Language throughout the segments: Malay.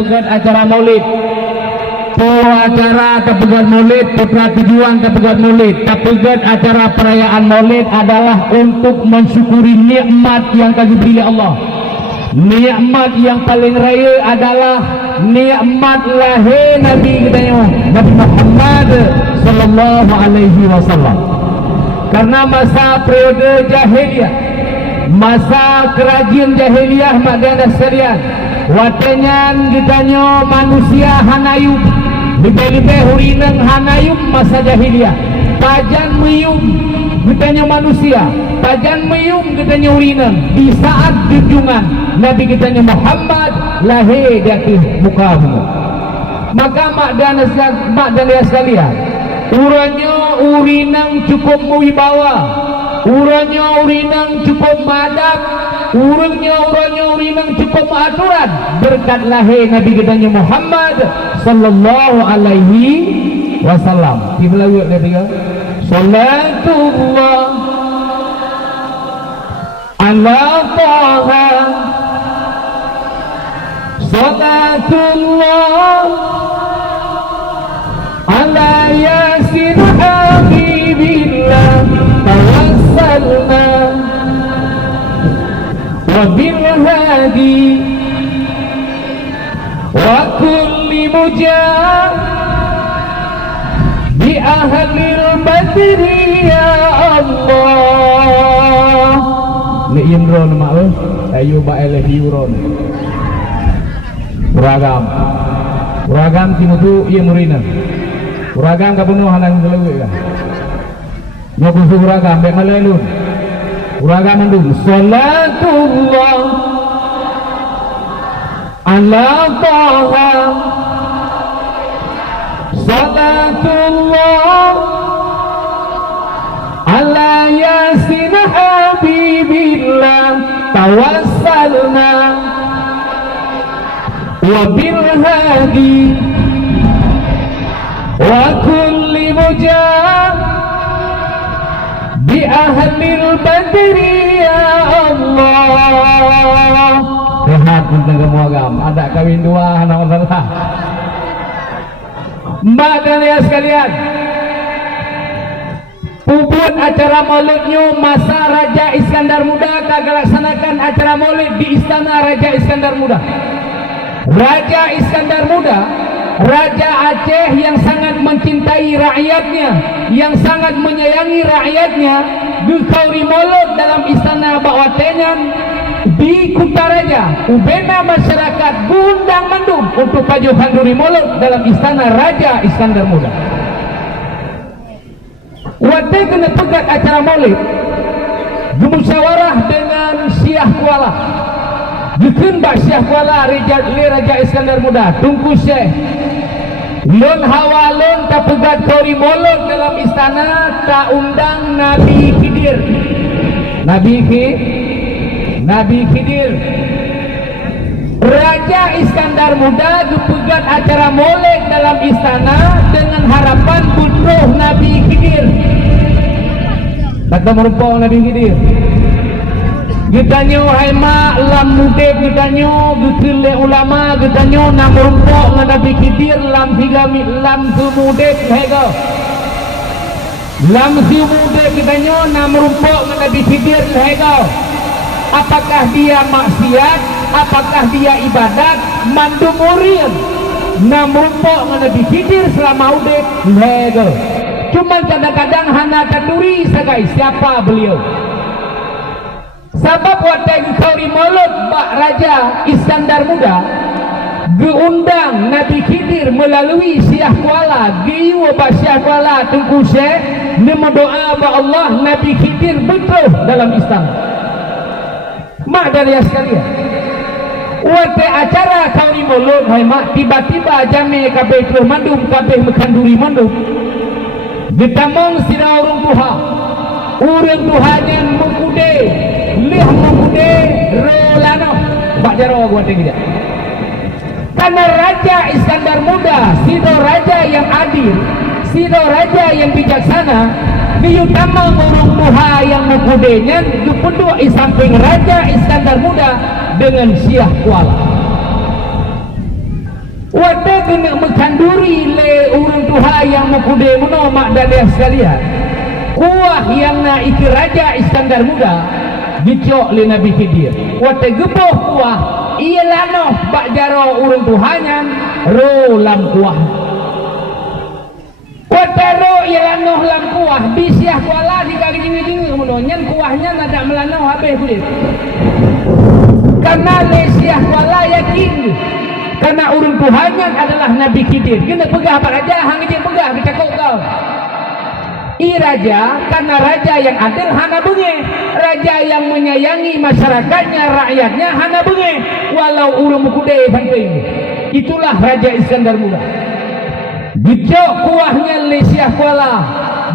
pegat acara maulid. Acara kepegat maulid, putra tujuan kepegat maulid. Kepegat acara perayaan maulid adalah untuk mensyukuri nikmat yang diberi oleh Allah. Nikmat yang paling raya adalah nikmat lahir Nabi kita Nabi Muhammad sallallahu alaihi wasallam. Karena masa periode jahiliyah, masa kerajaan jahiliyah maknanya sekalian, watenyan ditanya manusia hanayub, lebih-lebih hurineng hanayub masa jahiliyah. Pajan meyum ditanya manusia, pajan meyum ditanya hurineng. Di saat junjungan Nabi kita Muhammad lahir di atas muka bumi. Maka mak dan ayah sekalian, uranya urinang cukup wibawa, uranya urinang cukup madab, uranya urinang cukup aturan berkat lahir Nabi kita Muhammad sallallahu alaihi wasallam. Di Melayu dia tiga. Salatullah ala taha, salatullah ala yasin habibillah, tawassalna wa bil hadi wa kulli mujah bi ahlil badri ya Allah. Ni imron mak ayu ba eleh yuron uragam timutu iya murina uragam ka penuh hanang gelewe ka nyoku uragam bek malelun uragam mandum salatullah ala taha, salatullah ala yasin habibillah, tawassalna wa bil hadi wa kulli mujah bi ahlil badri ya Allah. Sehat tentang kemuagam, ada kawin dua anak Allah. Mbak dan ayah sekalian, puput acara maulidnya masa Raja Iskandar Muda kagak laksanakan acara maulid di istana Raja Iskandar Muda. Raja Iskandar Muda, Raja Aceh yang sangat mencintai rakyatnya, yang sangat menyayangi rakyatnya, dikauri maulid dalam istana Bakwatenyan di Kutaraja. Ubena masyarakat gundang mandum untuk paju handuri maulid dalam istana Raja Iskandar Muda. Wadah kena pegat acara maulid, bermusyawarah dengan Syekh Kuala. Jukun bak Syekh Kuala Raja Iskandar Muda, tungku Syekh lon hawalon tak pegat kauri maulid dalam istana, tak undang Nabi Khidir. Nabi Khidir. Raja Iskandar Muda dipegat acara maulid dalam istana dengan harapan putra Nabi Khidir. Kata merupakan Nabi Khidir. Getanya hai mak lam mudek, getanya gekele ulama, getanya nak merupakan Nabi Khidir lam higami lam sumudek hega. Lam sumudek getanya nak merupakan Nabi Khidir hega. Apakah dia maksiat, apakah dia ibadat, mandum urian namrumpok Nabi Khidir selama udek legal. Cuman kadang-kadang hana tanduri sagai siapa beliau. Sebab waktu kauri maulid Pak Raja Iskandar Muda diundang Nabi Khidir melalui Syekh Kuala, giwa Pak Syekh Kuala tunggu Syekh mendoa ba Allah Nabi Khidir betul dalam istana. Mak dari sekalian, waktu acara kauri maulid hai mak tiba-tiba jame kabeh terus mandum kabeh mekanduri mandum ditamong sira urang Tuhan yang mengkude lih mengkude rolano bak jaro gua tidak. Karena Raja Iskandar Muda sido raja yang adil, sido raja yang bijaksana, diutama urang Tuhan yang mengkudenya dipenduk di samping Raja Iskandar Muda dengan Syekh Kuala. kena mekanduri le urang Tuhan yang mukude muno mak dadah sekalian. Kuah yang na iki Raja Iskandar Muda dicok le Nabi Khidir. Wate geboh kuah iya lanoh bak jaro urang Tuhanyan ro lam kuah. Wate ro iya lanoh lam kuah bisiah kuala dikali gini-gini muno nyan kuahnya nada melanoh habis kulit. Karena lesiah kuala yakin karena urang Tuhanyan adalah Nabi Khidir. Kena pegah pak raja hang je pegah kecakok kau. I raja karena raja yang adil hana benge, raja yang menyayangi masyarakatnya, rakyatnya hana benge, walau urang mukude sampai. Itulah Raja Iskandar Muda. Dicok kuahnya lesiah kuala,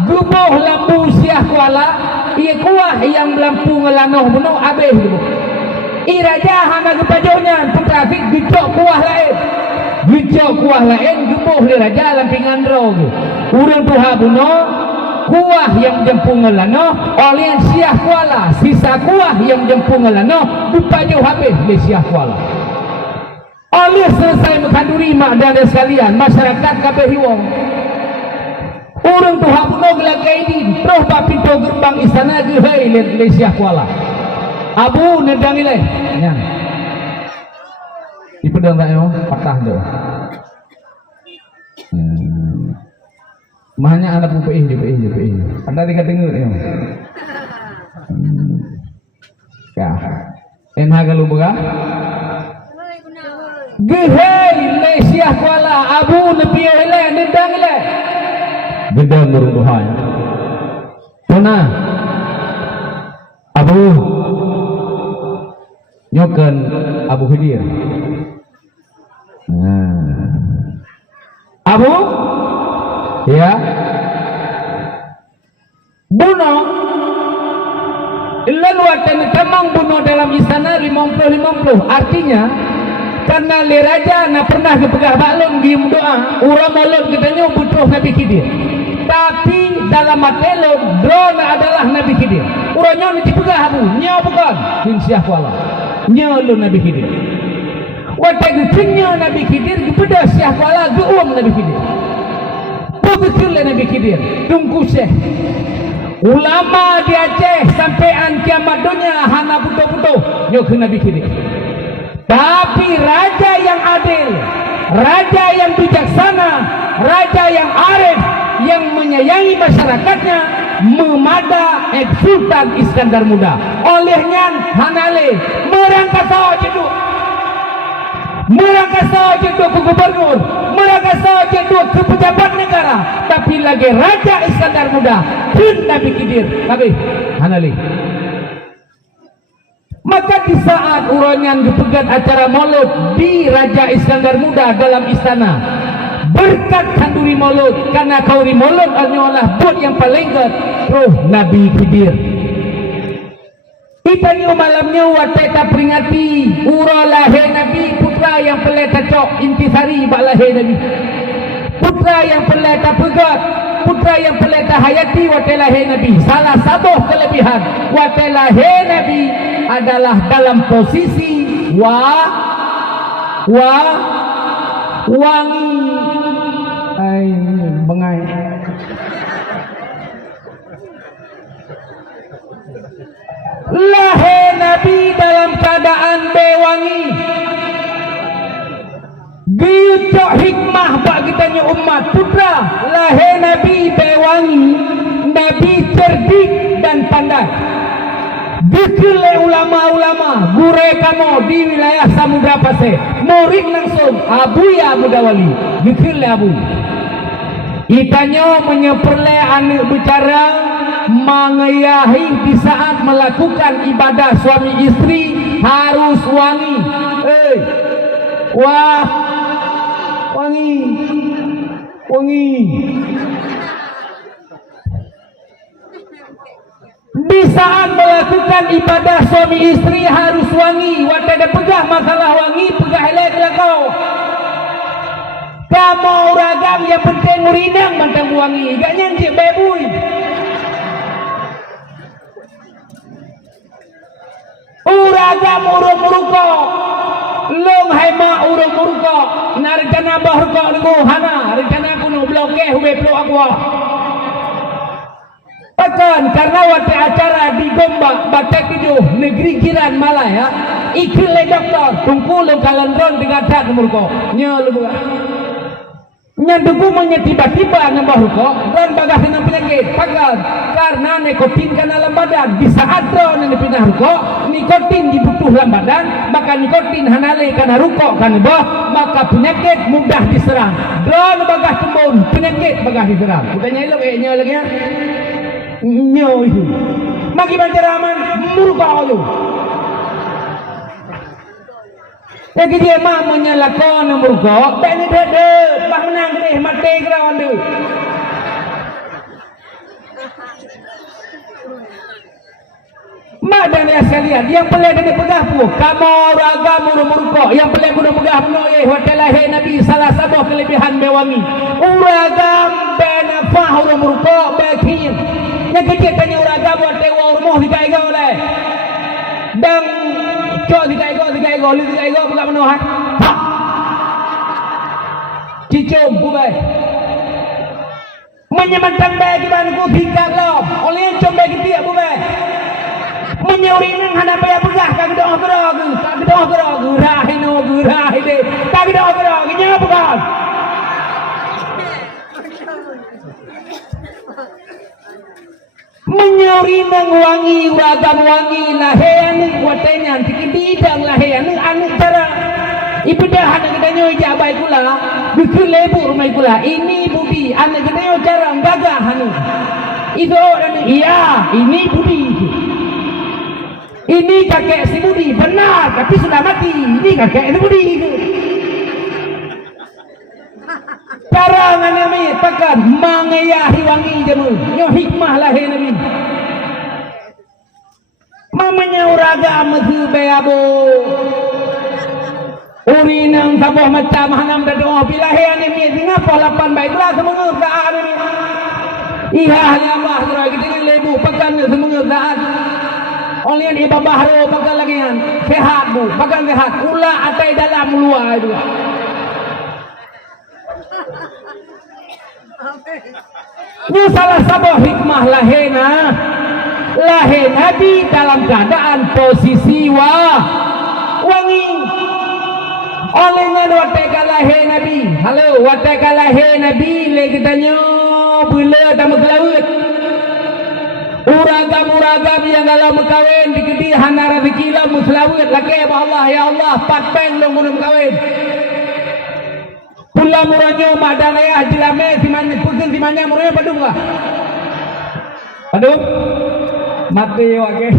gubuh lampu siah kuala, ia kuah yang lampu ngelanoh beno abeh gitu. I raja hana kepajonya putrafik dicok kuah lain. Dicok kuah lain gubuh li raja lampingan ro gitu. Urang Tuhan buno kuah yang jempung ngelano oleh siah kuala, sisa kuah yang jempung ngelano bupajo habis le siah kuala. Oleh selesai mekanduri mak dan sekalian masyarakat kabeh hiwong. Urang Tuhan buno gelagai ini terus pak pintu gerbang istana ge hei le siah kuala. Abu nedang ile nyang. Ipedang tak yo patah do. Mahanya anak PPI je PPI. Anda dekat dengar ya. Ya. Enha galu boga. Gehei Malaysia kuala abu nepi hele nedang le. Gedang urang Tuhan. Tuna. Abu nyokan Abu Khidir. Abu ya buno ilan watan tamang buno dalam istana 50-50 artinya karena le raja na pernah kepegah baklon di doa urang molon katanya butuh Nabi Khidir tapi dalam matelon drone adalah Nabi Khidir urangnya ni dipegah abu nya bukan insyah kuala nya lu Nabi Khidir watan nya Nabi Khidir kepada syah kuala geum Nabi Khidir betul Nabi Khidir tunggu syekh ulama di Aceh sampaian kiamat dunia hana butuh-butuh nyok Nabi Khidir tapi raja yang adil, raja yang bijaksana, raja yang arif yang menyayangi masyarakatnya memada Sultan Iskandar Muda olehnya hanale merangkasa jeduk merangkasa jeduk ke gubernur merangkasa jeduk ke pejabat negara tapi lagi Raja Iskandar Muda pun Nabi Khidir tapi hanali maka di saat urangan dipegat acara maulud di Raja Iskandar Muda dalam istana berkat kanduri maulud karena kauri maulud hanyalah buat yang paling ke roh Nabi Khidir itanyo malamnya wateta peringati ura lahir Nabi putra yang peleta cok intisari bak lahir Nabi putra yang peleta pegat putra yang peleta hayati wate lahir Nabi salah satu kelebihan wate lahir Nabi adalah dalam posisi wangi ay bengai lahir Nabi dalam keadaan bewangi diucap hikmah bak kitanya umat putra lahir Nabi bewangi Nabi cerdik dan pandai dikile ulama-ulama gure kamu di wilayah Samudra Pasir murid langsung Abuya Mudawali dikile Abu itanya menyeperle anak bicara mengayahi di saat melakukan ibadah suami istri harus wangi wah wangi di saat melakukan ibadah suami istri harus wangi wata ada pegah masalah wangi pegah elek kau kamu ragam yang penting muridang mantang wangi gak nyanjik bebui uragam urung-urungko long hai ma urung murko na rencana bah rko nunggu hana rencana kuno bloke hube plo akwa Pakan karena waktu acara di Gombak Batak 7 negeri jiran Malaya ikil le doktor tungku lo kalendron dengan tak murko nya lu nyandugu menya tiba-tiba nambah rukok dan bagas dengan penyakit pakan karena nikotin kan dalam badan di saat drone yang dipindah rukok nikotin dibutuh dalam badan maka nikotin hanale karena rukok kan bah maka penyakit mudah diserang drone bagas tembun penyakit bagas diserang bukannya elok nya lagi ya nyo itu magi bancaraman murka lu lagi dia mah menyalakon murka tak ni dede bah menang ni mati kerawan tu mak dan ya sekalian yang pelai dan pegah pu kamu ragam murka yang pelai guna pegah pu hotel lahir Nabi salah satu kelebihan bewangi uragam benafah murka bakin yang kecil tanya uragam buat tewa rumah di kaiga oleh dan cok di kaiga bukan menuhan cicom bubai menyemantang baik ibanku hingga lo oleh yang combe ketiak bubai menyuri nang hadap ya pegah kagedok gurahino gurahide kagedok nya bukan menyuri nang wangi ragam wangi lahean watenya tikididang lahean anu cara ibadah anak kita nyoy jabai kula bikin lebur mai kula ini budi anak kita nyoy cara gagah anu itu orang iya ini budi ini kakek si budi benar tapi sudah mati ini kakek si budi cara nganami pakan mangayahi wangi jemu nyo hikmah lahir nabi mamanya uraga amathu beabo urinang sabuh macam hanam dadoh bilahi animi ngapa lapan baik lah semengur daan ini iha ahli Allah gerak dengan lebu pakan semengur daan oleh ni babahro pakan lagi kan sehat bu pakan sehat kula atai dalam luar itu ini salah satu hikmah lahena Nabi dalam keadaan posisi wangi olehnya wateka lahir Nabi halo wateka lahir Nabi le kita bela tamu kelawut uragam yang dalam kawin dikedi hanara dikila muslawut laki Allah ya Allah patpen lo gunung kawin pula muranyo madang ayah jilame simanya pusin simanya muranyo padung kah padung mati wake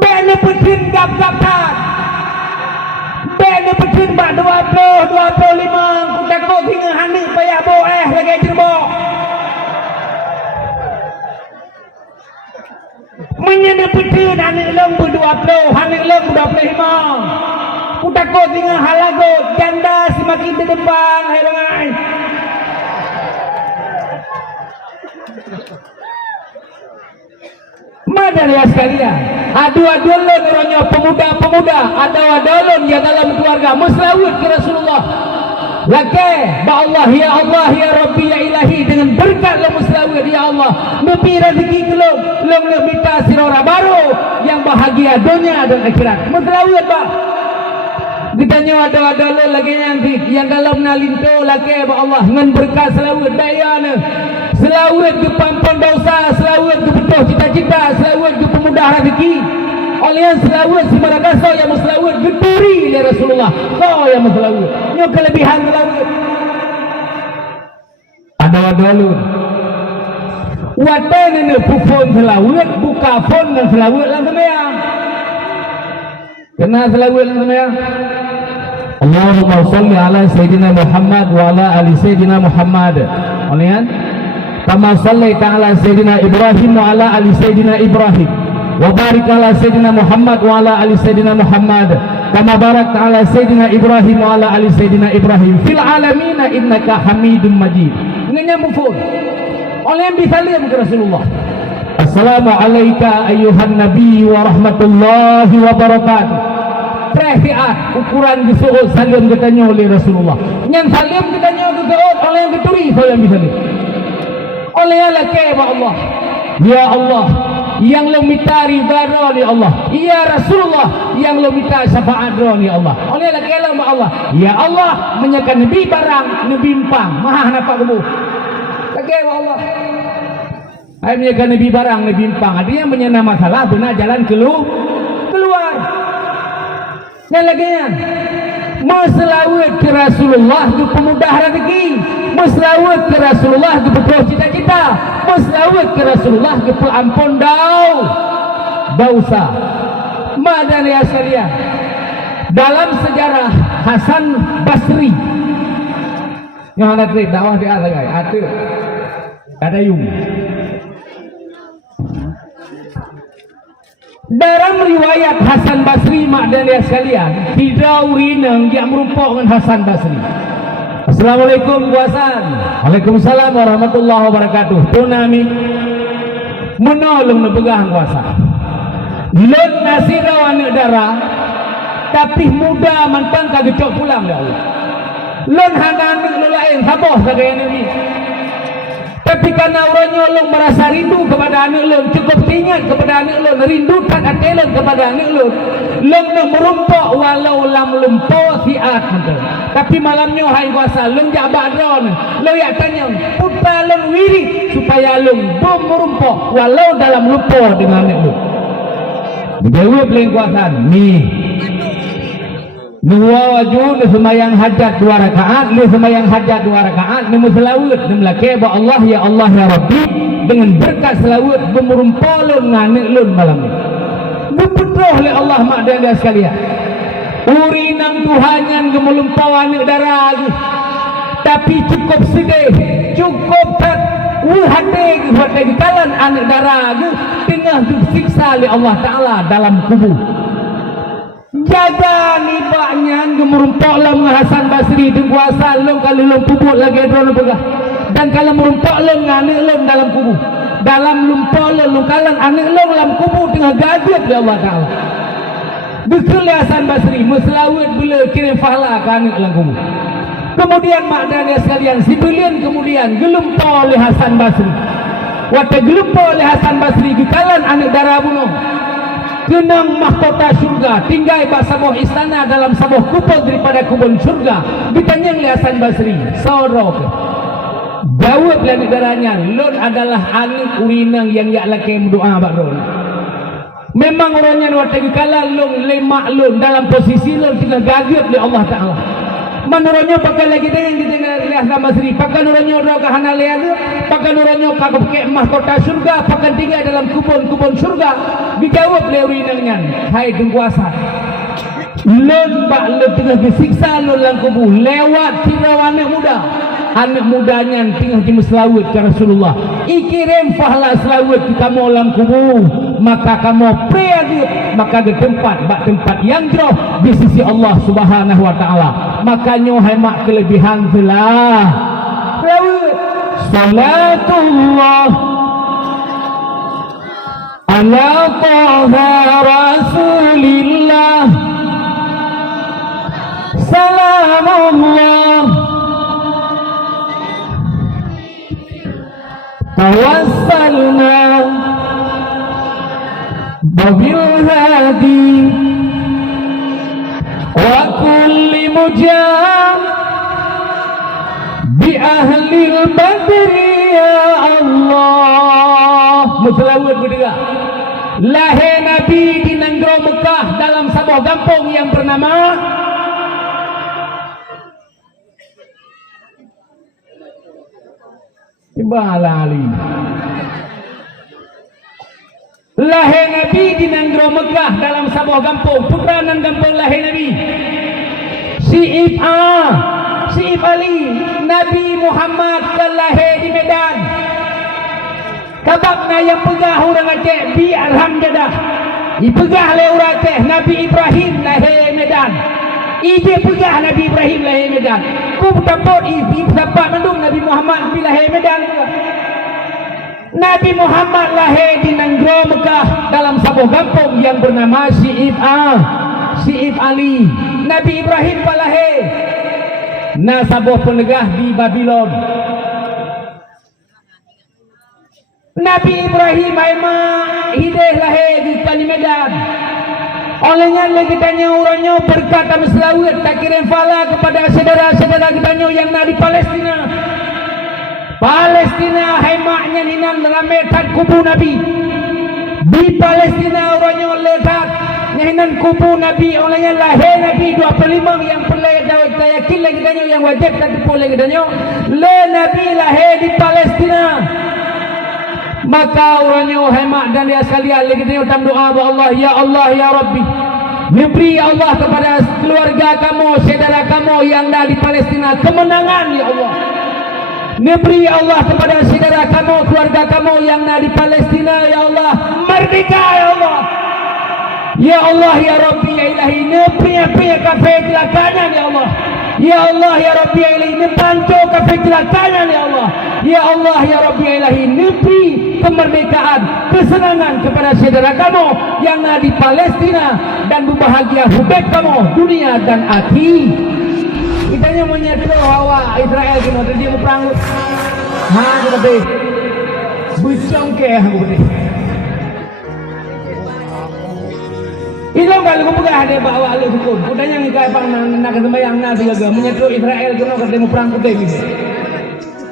bene petin gap-gapan bene petin bak 25 kutak kau hingga hanik payah bo lagi jerbo menyana petin hanik leng 20 hanik leng 25 kutak kau hingga halago janda semakin di depan hai bangai mana ya sekalian adu-adulun orangnya pemuda-pemuda adu-adulun yang dalam keluarga muslawut ke Rasulullah laki ba Allah ya Rabbi ya Ilahi dengan berkat lo muslawut ya Allah mepi rezeki kelum minta sirora baru yang bahagia dunia dan akhirat muslawut ba kita nyawa adu-adulun lagi yang dalam nalinto laki ba Allah dengan berkat selawut dayana selawat ke pampun dosa, selawat ke betul cita-cita, selawat ke pemudah rezeki. Oleh selawat si maragaso yang selawat geduri dari Rasulullah. Kau yang selawat. Nyo kelebihan selawat. Ada wadalun. Watan ini pufon selawat, buka phone dan selawat langsung ya. Kena selawat langsung ya. Allahumma salli ala Sayyidina Muhammad wa ala ali Sayyidina Muhammad. Olian kama sallaita ala Sayyidina Ibrahim wa ala ali Sayyidina Ibrahim wa barik ala Sayyidina Muhammad wa ala ali Sayyidina Muhammad kama barakta ala Sayyidina Ibrahim wa ala ali Sayyidina Ibrahim fil alamin innaka Hamidum Majid. Ngenya muful oleh yang bisalim ke Rasulullah Assalamualaikum ayuhan nabi wa rahmatullahi wa barakatuh. Perhatian ukuran disuruh salam katanya oleh Rasulullah. Yang salam katanya disuruh oleh yang keturi salam salam. Oleh Allah keba Allah. Ya Allah, yang lo minta ridha ni Allah. Ya Rasulullah, yang lo minta syafaat ni Allah. Oleh Allah keba Allah. Ya Allah, menyakan nabi barang, nabi empang. Maha nampak kamu. Lagi Allah. Hai menyakan nabi barang, nabi empang. Artinya menyana masalah benar jalan keluar. Dan lagi yang Maselawat ke Rasulullah itu pemudah rezeki. Maselawat ke Rasulullah itu betul cita-cita. Maselawat ke Rasulullah itu pelampun dosa. Mak dan ayah sekalian, dalam sejarah Hasan Basri yang ada trip dakwah dia lagi ada yung. Dalam riwayat Hasan Basri mak dan ayah sekalian, tidak urinang yang merupakan dengan Hasan Basri. Assalamualaikum kuasan. Waalaikumsalam warahmatullahi wabarakatuh. Tunami menolong nepegang kuasa. Lon nasirawan darah, tapi muda mantang kagecok pulang dah Allah. Lon hanan lo lain saboh sagaya ni. Tapi karena orang nyolong merasa rindu kepada anak lon, cukup ingat kepada anak lon, rindu tak atelon kepada anak lon. Lon merumpok walau lam lumpo siat betul. Tapi malamnya hai kuasa lon jabak dron. Lo ya tanya putra lon wiri supaya lon bom merumpok walau dalam lupa dengan anak lon. Dijawab oleh kuasa ni. Dua wajud ni semayang hajat 2 rakaat, ni semayang hajat 2 rakaat, ni selawat, ni melakib Allah ya Rabbi dengan berkat selawat bermerumpalun nganik lun malam ni. Berpetroh oleh Allah mak dan dia sekalian. Urinang Tuhanyan gemelumpau anik darah lagi. Tapi cukup sedih, cukup tak hati kitalan anik darah lagi tengah disiksa oleh Allah Ta'ala dalam kubur. Jaga nibaknya gemerumpok lam Hasan Basri di kuasa lom kalau lom kubur lagi drone begah. Dan kalau merumpok lom anak lom dalam kubur. Dalam lumpok lom kalan anak lom dalam kubur tengah gadget oleh Allah Ta'ala. Betul Hasan Basri meselawat bila kirim pahala ke anak dalam kubur. Kemudian mak dan dia sekalian sibilian kemudian gelumpok oleh Hasan Basri. Waktu gelumpok oleh Hasan Basri di kalan anak darah bunuh. Kenang mahkota syurga tinggal bak sebuah istana dalam sebuah kubur daripada kubur syurga. Ditanya oleh Hasan Basri sorok jawab lah negaranya lon adalah anak urinang yang yak laki berdoa bak ron. Memang orangnya waktu kala lon lemak lon dalam posisi lon tinggal gaget oleh Allah Ta'ala. Menurutnya pakai lagi dengan kita lihat Hasan Basri pakai orangnya orang kahana lihat pakai orangnya kagak pakai mahkota syurga pakai tinggal dalam kubur syurga. Dijawab oleh urinangnya hai tengkuasa lon bak lon tengah disiksa lon dalam kubur lewat tirau anak mudanya tengah diselawat ke Rasulullah ikirim pahala selawat ke kamu dalam kubur maka kamu pergi maka ke tempat yang jauh di sisi Allah Subhanahu wa Ta'ala. Makanya hai mak kelebihan telah salatullah ala taha rasulillah salamullah tawassalna babil hadi wa kulli mujam bi ahlil badri ya Allah. Muslawat berdengar lahir Nabi di Nanggro Mekah dalam sebuah kampung yang bernama Ibalali. Lahir Nabi di Nanggro Mekah dalam sebuah kampung putra nan kampung lahir Nabi Si'ib Ali Nabi Muhammad ke lahir di Medan kabakna yang pegah orang Aceh biar hamdadah dipegah oleh orang Aceh Nabi Ibrahim lahir Medan ije pegah Nabi Ibrahim lahir Medan ku dapat izi dapat mendung Nabi Muhammad lahir Medan Nabi Muhammad lahir di Nanggro Mekah dalam sebuah kampung yang bernama Syi'ib Ali. Nabi Ibrahim pun lahir na sebuah penegah di Babylon. Nabi Ibrahim memang hidup lahir di Kali Medan. Olehnya lagi tanya orangnya berkata berselawat tak kirim fala kepada saudara-saudara kita yang ada di Palestina. Palestina hemaknya ninan rametan kubu Nabi. Di Palestina orangnya letak ninan kubu Nabi. Olehnya lahir Nabi 25 yang perlu kita yakin lagi tanya yang wajib tak tepuk lagi tanya. Le Nabi lahir di Palestina. Maka orangnya hemat dan dia sekalian lagi tanya dalam doa Allah, ya Allah ya Rabbi, beri Allah kepada keluarga kamu, saudara kamu yang ada di Palestina kemenangan ya Allah. Beri Allah kepada saudara kamu, keluarga kamu yang ada di Palestina ya Allah merdeka ya Allah. Ya Allah ya Rabbi ya Ilahi, beri kafir celakanya ya Allah. Ya Allah ya Rabbi ya Ilahi, panco kafir celakanya ya Allah. Ya Allah ya Rabbi ya Ilahi, beri kemerdekaan, kesenangan kepada saudara kamu yang ada di Palestina dan berbahagia hubungan kamu dunia dan akhir. Kitanya menyatu hawa Israel kena dia perang. Ha kita be. Bucong ke aku be. Ilo kalau pegah ada bawa alu hukum. Kudanya ngikai pang nak sembahyang na juga menyatu Israel kena ketemu perang putih ni.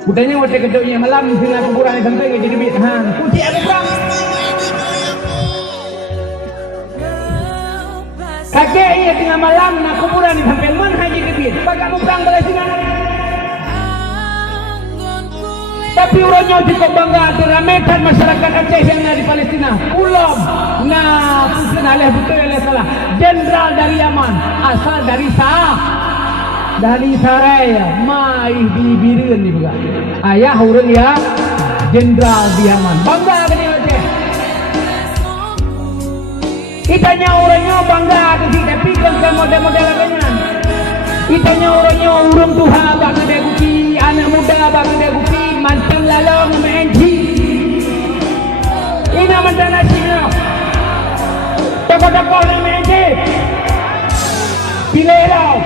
Kudanya waktu kedoknya malam sehingga kuburan sampai jadi bit han. Kuti ada perang. Kakek ia tengah malam nak kuburan sampai mana haji kebit. Bagaimana perang Palestina? Tapi orangnya cukup bangga diramekan masyarakat Aceh yang ada di Palestina. Ulom, nah pusing alih betul alih salah. Jenderal dari Yaman, asal dari dari Saraya, mai di Biren ni juga. Ayah orang ya, jenderal di Yaman. Bangga ke dia Aceh. Kitanya orangnya bangga ke sini, tapi kan model-model lainnya. Kitanya orangnya urung Tuhan abang ada gupi, anak muda abang ada gupi, mantan lalang menji. Ini mantan nasinya. Tokoh-tokoh yang menji. Pilih lah.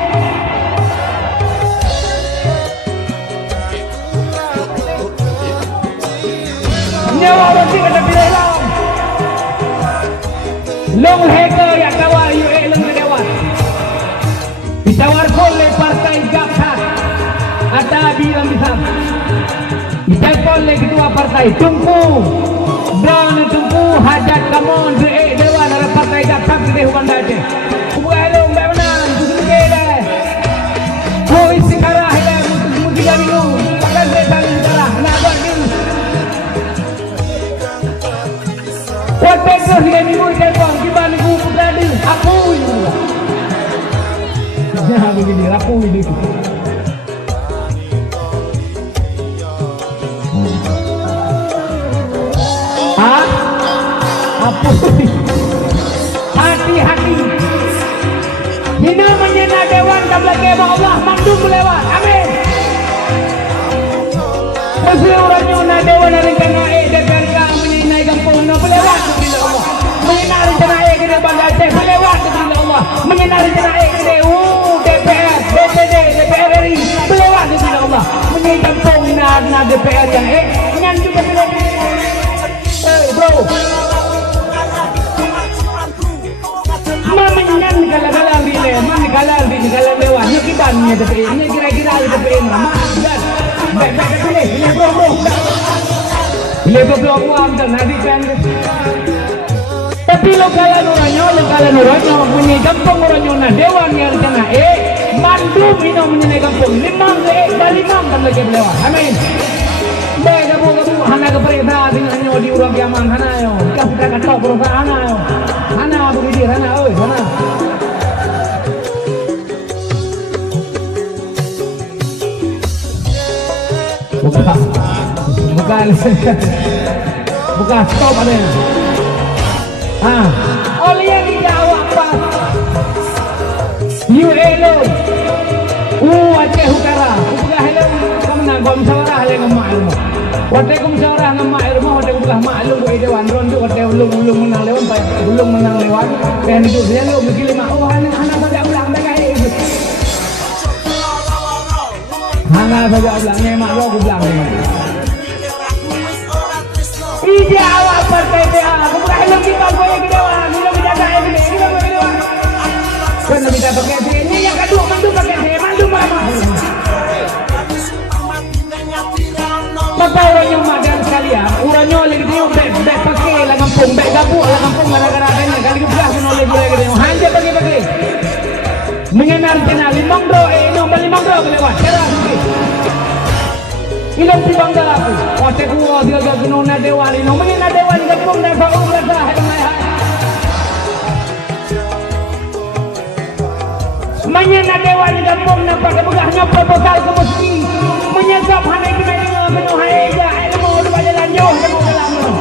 Nyawa orang sih kata pilih lah. Long hacker yang kawal UE long dewan. Ditawarkan oleh partai Gakhat atau bilang bisa. Ditawarkan oleh kedua partai Tungku dan Tungku hajat kamu dewan dari partai Gakhat di Dewan Aceh. Bukan long benar, tujuh dah. Kau isi karah ya, mungkin jadi lu. Pakai besan karah, nak buat ni. Kuat terus dia minggu telepon, gimana minggu berada? Aku ini. Jangan begini, aku ini. Ah, apa? Hati-hati. Hina menyena dewan tabla kema Allah mandum lewat. Amin. Mesti orangnya na dewan dari kena DPR menyinai kampung na lewat kepada Allah. Menyinai rencana kepada Banda Aceh lewat kepada Allah. Menyinai rencana kepada DPR, DPD, DPR RI lewat kepada Allah. Menyinai kampung na DPR yang ngan juga bila. Bro. Menyan kalau di le, mana kalau lewat, ni kita ni DPR, ni kira-kira DPR maaf dan baik boleh, ni bro. Boleh bro uang dan nanti kan. Tapi lokalan orangnya punya kampung orangnya na dewan yang rencana mandu ino punya kampung limang dan limang kan lagi lewat. Amin. Baik kamu hana keperintah dengan di urang Yaman hana yo. Kau kita katok perusahaan hana yo. Hana begitu hana oi hana. Bukan stop ada. Oleh yang dijawab apa? You hello. Aceh Hukara. Bukan hello. Kamu nak gom sawarah hello maklum. Hotel musyawarah dengan mak rumah, hotel belah maklum buat dewan ron tu hotel ulung menang lewan, belum menang lewan. Dan hidup dia lu begini mak, oh anak saja ulang dah kaya itu. Anak saja ulangnya mak aku bilang ni. Ija awak partai dia, aku bukan helm kita boleh kita orang, kita berjaga ini, kita boleh dewan. Kena kita pakai ini yang kedua mandu pakai saya, mandu mama. Maka orangnya madan sekalian, orangnya oleh dia bek pakai lah kampung, bek gabuk lah kampung gara-gara adanya, kali kebelah menoleh boleh dia, hanya pakai. Mengenal kenal limang bro, nombor limang bro kelewat, cerah sikit. Ilang tibang dalaku, wate kuwa dia gagino na dewali, mengenal dewali kampung na sa umrah sa hai. Mengenal dewali kampung na pagkabagahnya proposal ke meski, menyesap hanay kinay menuhai aja, mau berjalan jauh, mau dalam tu.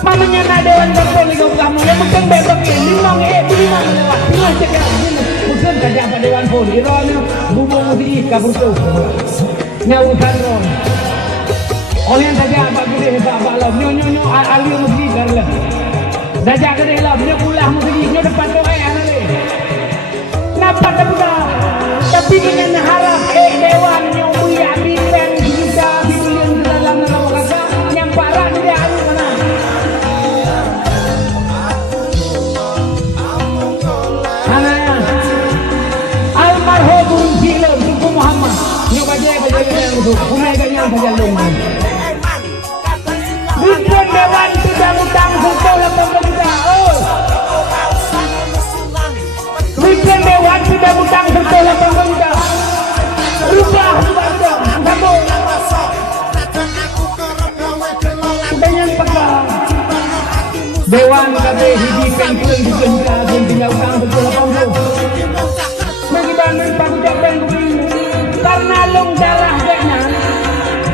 Mamanya nak dewan kampung ni kau kamu, yang mungkin bebek ni, limang lewat, tinggal cakap, usun saja apa dewan pun, iron ni, bubung mesti kabur tu, nyawusan ron. Oleh saja apa gede apa lam, nyo alir mesti karla. Saja gede lam, nyo pulah mesti, nyo depan tu ni. Nampak tak buka? Tapi dengan harap dewan yang mulia bimbang kita bimbang ke dalam nama kata yang parah dia anu mana anaknya almarhum Jilun Tuku Muhammad yang bajai yang itu umeganya saja lumai bimbang dewan tidak utang serta 80 juta bimbang dewan tidak utang serta 80 juta rubah sambung dengan pegang dewan kata hiji pensiun dikenca dan tinggal utang betul 80 mengidan berpakujak dan karena long darah deknya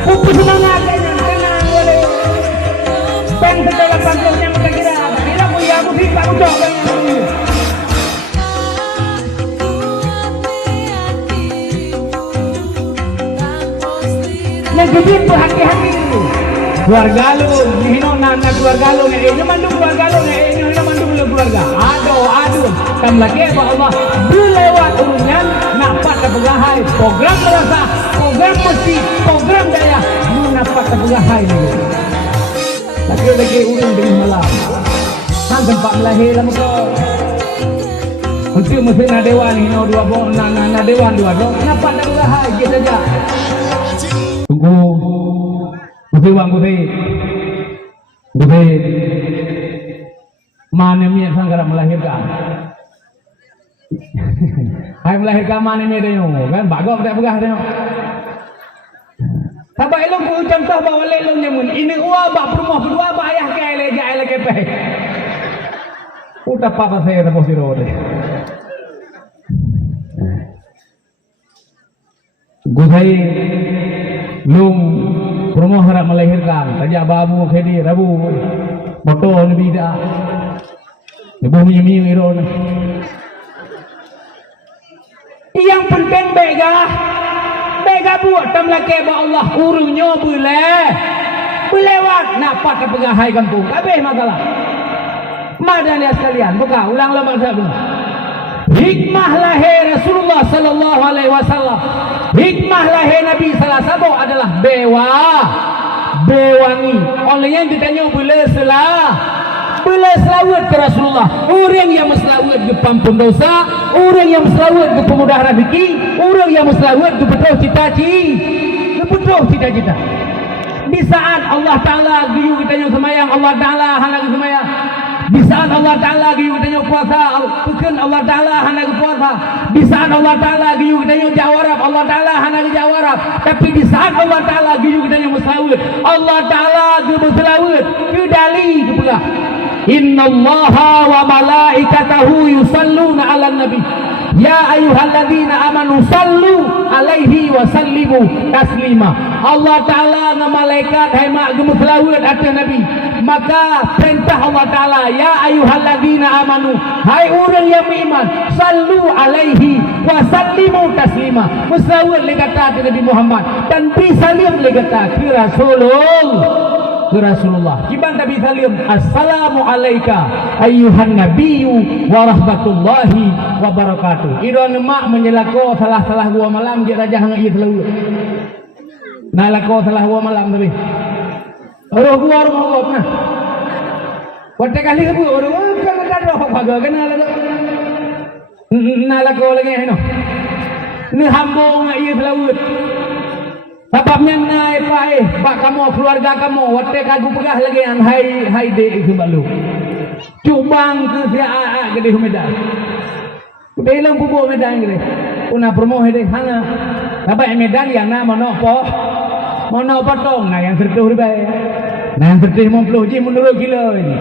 pupus semangat deknya tenang boleh pen betul 80 yang kita kira mulia musik pakujak deknya Negeri berhati-hati keluarga lu, hino nana keluarga lu, ini mandu keluarga lu, ini mandu keluarga. Aduh, kan lagi apa Allah berlewat urungan, nampak kepegahai program merasa, program mesti, program daya, nampak kepegahai ni. Lagi urun dari malam, kan tempat melahir lama kau. Untuk mesti na dewan, hino dua bon, na dewan dua, nampak kepegahai, gitu saja. Tunggu bang Budi mana miat sanggara melahirkan hai melahirkan mana miat dia kan bagok tak pegah dia sabak elok ku contoh bawa lelong nyamun ini uah bak rumah berdua bak ayah ke ayah kepeh udah papa saya tepuk siro deh Gusai lung rumah harap melahirkan saja babu kedi rabu motor lebih dah ibu mi iron yang penting bega buat tamlake ba Allah urungnya boleh lewat napa kepegahai kampung kabeh masalah madanya sekalian buka ulang lama sahabat hikmah lahir Rasulullah sallallahu alaihi wasallam hikmah lahir Nabi salah satu adalah bewangi oleh yang ditanya boleh selawat ke Rasulullah orang yang selawat ke pampun dosa orang yang selawat ke pemudah rezeki orang yang selawat ke betul cita-cita di saat Allah Ta'ala giyu kita yang semayang Allah Ta'ala halang semayang di saat Allah Ta'ala giyu kita yang puasa bukan Allah Ta'ala halang puasa di saat Allah Ta'ala giyu kita yang jawarab Allah Ta'ala halang jawarab tapi di saat Allah Ta'ala giyu kita yang selawat Allah Ta'ala giyu selawat ke dali ke belah innallaha wa malaikatahu yusalluna ala nabi ya ayyuhalladzina amanu sallu alaihi wa sallimu taslima Allah Ta'ala na malaikat hai mak gemus selawat atas nabi maka perintah Allah Ta'ala, ya ayyuhalladzina amanu, hai orang yang beriman, sallu alaihi wa sallimu taslima, bersalawat le kata Nabi Muhammad dan beri salam le kata ke Rasulullah. Gimana Nabi salam? Assalamu alayka ayyuhan nabiyyu wa rahmatullahi wa barakatuh. Iron mak menyelako salah-salah gua malam dia raja hang ieu selalu. Nah lako salah gua malam tapi. Roh gua rumah nah. Wate kali bu orang kan ada roh baga kenal tu. Nah lako lagi no. Ni hambung ieu selalu. Sebabnya naik pak kamu keluarga kamu wate kagu pegah lagi an hai de itu balu cubang ke sia gede Medan udah hilang bubuk Medan gede una promo hede hana apa Medan yang na mono potong nah yang sertuh ribai nah yang sertuh 50 ji menurut kilo ini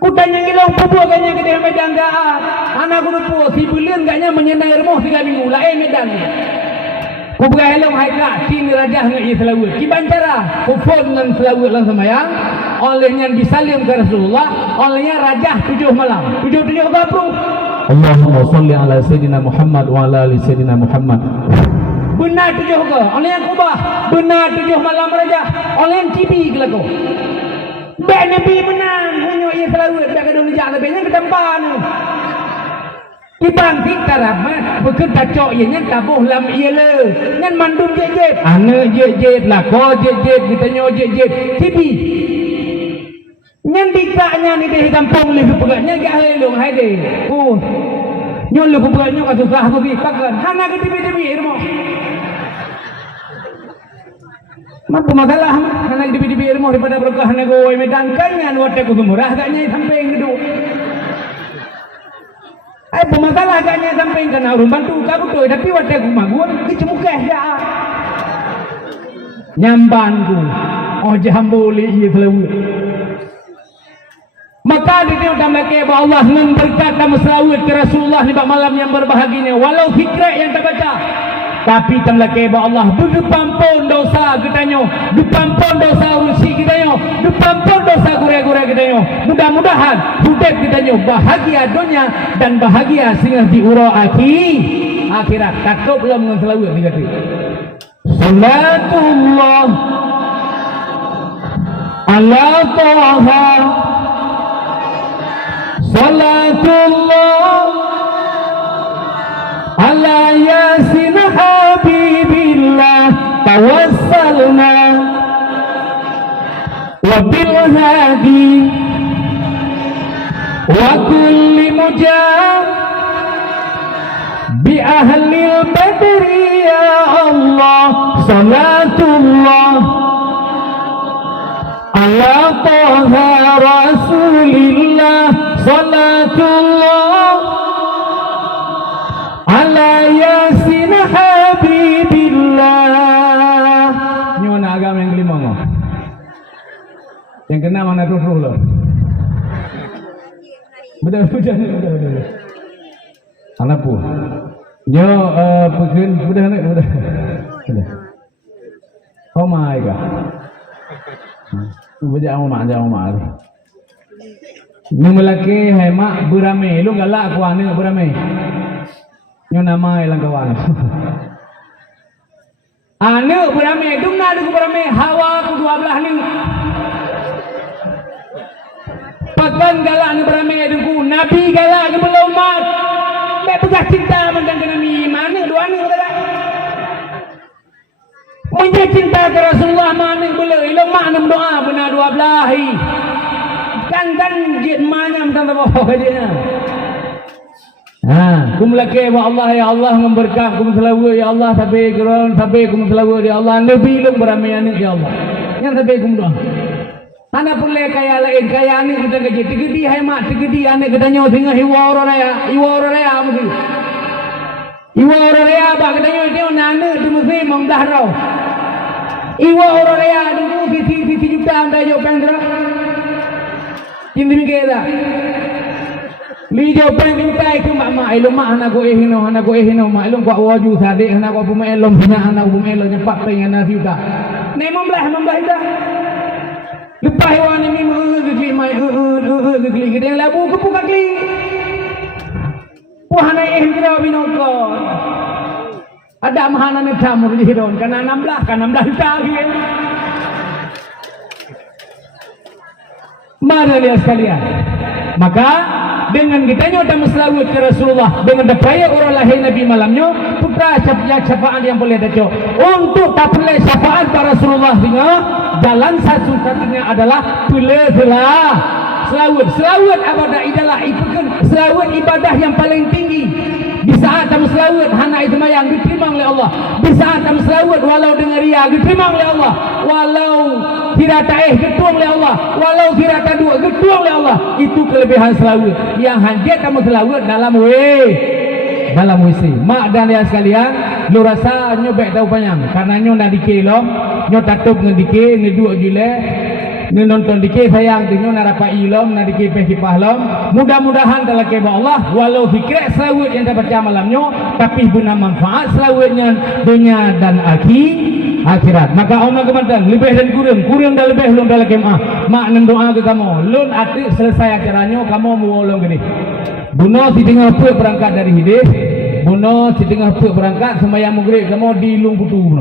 kutanya gila bubuk kanya gede Medan dah anak guru si bulan gaknya menyenai rumah 3 minggu lah Medan Kubuka helong haika king raja ngai selawat. Kiban cara kufon dengan selawat lang semayang. Olehnya disalim ke Rasulullah. Olehnya raja 7 malam. 7 gapru. Allahumma salli ala sayyidina Muhammad wa ala ali sayyidina Muhammad. Benar 7 ke. Olehnya kubah. Benar 7 malam raja. Olehnya TV ke lagu. Bek Nabi menang. Hanya ia selawat. Bek kadang dijak lebihnya ke tempat. Ibang kita ramah bekerja cok ianya tabuh lam ia le ngan mandum jejet ane jejet lah ko jejet kita nyo jejet tibi ngan dikaknya ni deh kampung le pegaknya gak helong hai deh nyo le pegaknya ka susah aku bi pakan hana ke tibi-tibi irmo mampu masalah hana ke tibi-tibi irmo daripada berkah hana go Medan kanyan wate ku murah gaknya sampai ngedu ai pemasalah agaknya sampai kena urun bantu kamu tu tapi wadah aku magun kecemukeh ya nyambanku oh jamboli iya selalu maka di sini utama ke Allah berkata selawat ke Rasulullah di malam yang berbahagianya walau fikra yang terbaca tapi tamlake ba Allah begampun dosa kitanya begampun dosa urusi kitanya begampun dosa gure-gure kitanya mudah-mudahan hidup kitanya bahagia dunia dan bahagia sehingga di ura akhirat takut belum dengan selawat ni kata salatullah ala taha salatullah ala yasin habibillah tawassalna wa bil hadi wa kulli mujah bi ahli badri ya Allah salatullah ala taha rasulillah salatullah ala yasin habibillah. Ini mana agama yang kelima ngah? Yang kena mana ruh lo? Betul. Anak pun. Nyo pekin betul. Oh my god. Jangan mak. Ni melaki hemak berame. Lu galak kuan ni berame. Nyo nama ilang kawan. Anu berame, dumna du berame, hawa ku 12 ni. Pakan galak ni berame du nabi galak ni belum mat. Mek begah cinta mandang ke nabi mana dua ni kata. Punya cinta ke Rasulullah mana boleh ilmu makna doa benar 12. Kan jid mana tentang apa dia. Kum laki wa Allah ya Allah memberkah kum selawat ya Allah sampai geron sampai kum selawat ya Allah nabi lung beramai ni ya Allah yang sampai kum doa anak pulai kaya lain kaya ni kita kerja tigedi hemat tigedi anak kita nyo singa iwa orang raya mesti iwa orang raya ba kita nyo tio nane tu mesti mengdah rau iwa orang raya tu sisi juta anda yo pendra ini mikir dah Lijo pengintai ke mak ilmu mak anak ko ehino mak ilmu ko waju sadik anak ko pemain lom hina anak pemain lo nyepak pengen anak juga. Ne membelah dah. lepas hewan ni kekli mai kekli kita yang labu ke buka kli puhana kira binokon ada mahana ni tamur di hidon kan 16 tahun mari lihat sekalian. Maka dengan kita nyota meselawat ke Rasulullah dengan dapaya orang lahir Nabi malamnya putra syafaat yang boleh daco untuk tak boleh syafaat para Rasulullah dengan jalan satu-satunya adalah pilihlah selawat ibadah adalah selawat ibadah yang paling tinggi. Di saat kamu selawat hana itu mayang diterima oleh Allah. Di saat kamu selawat walau dengan ria diterima oleh Allah. Walau tidak taih getuang oleh Allah. Walau tidak tadua getuang oleh Allah. Itu kelebihan selawat. Yang hanjat kamu selawat dalam WC. Mak dan lihat sekalian, lu rasa nyobek tahu panjang. Karena nyo nak dikir lo, nyo tatup dengan dikir, ni dua jule. Ni nonton dikir sayang tu nyo nak dapat ilom, nak dikir pehkipah lom. Mudah-mudahan dalam kebab Allah, walau fikir selawat yang dapat malamnya, tapi guna manfaat selawatnya dunia dan akhirat. Maka Allah kemantan lebih dan kurang dan lebih lun dalam kemah. Mak nendoa ke kamu, lun atik selesai acaranya kamu mau ulung gini. Buno si tengah berangkat dari hidup. Buno si tengah berangkat sembahyang maghrib kamu di lung putu.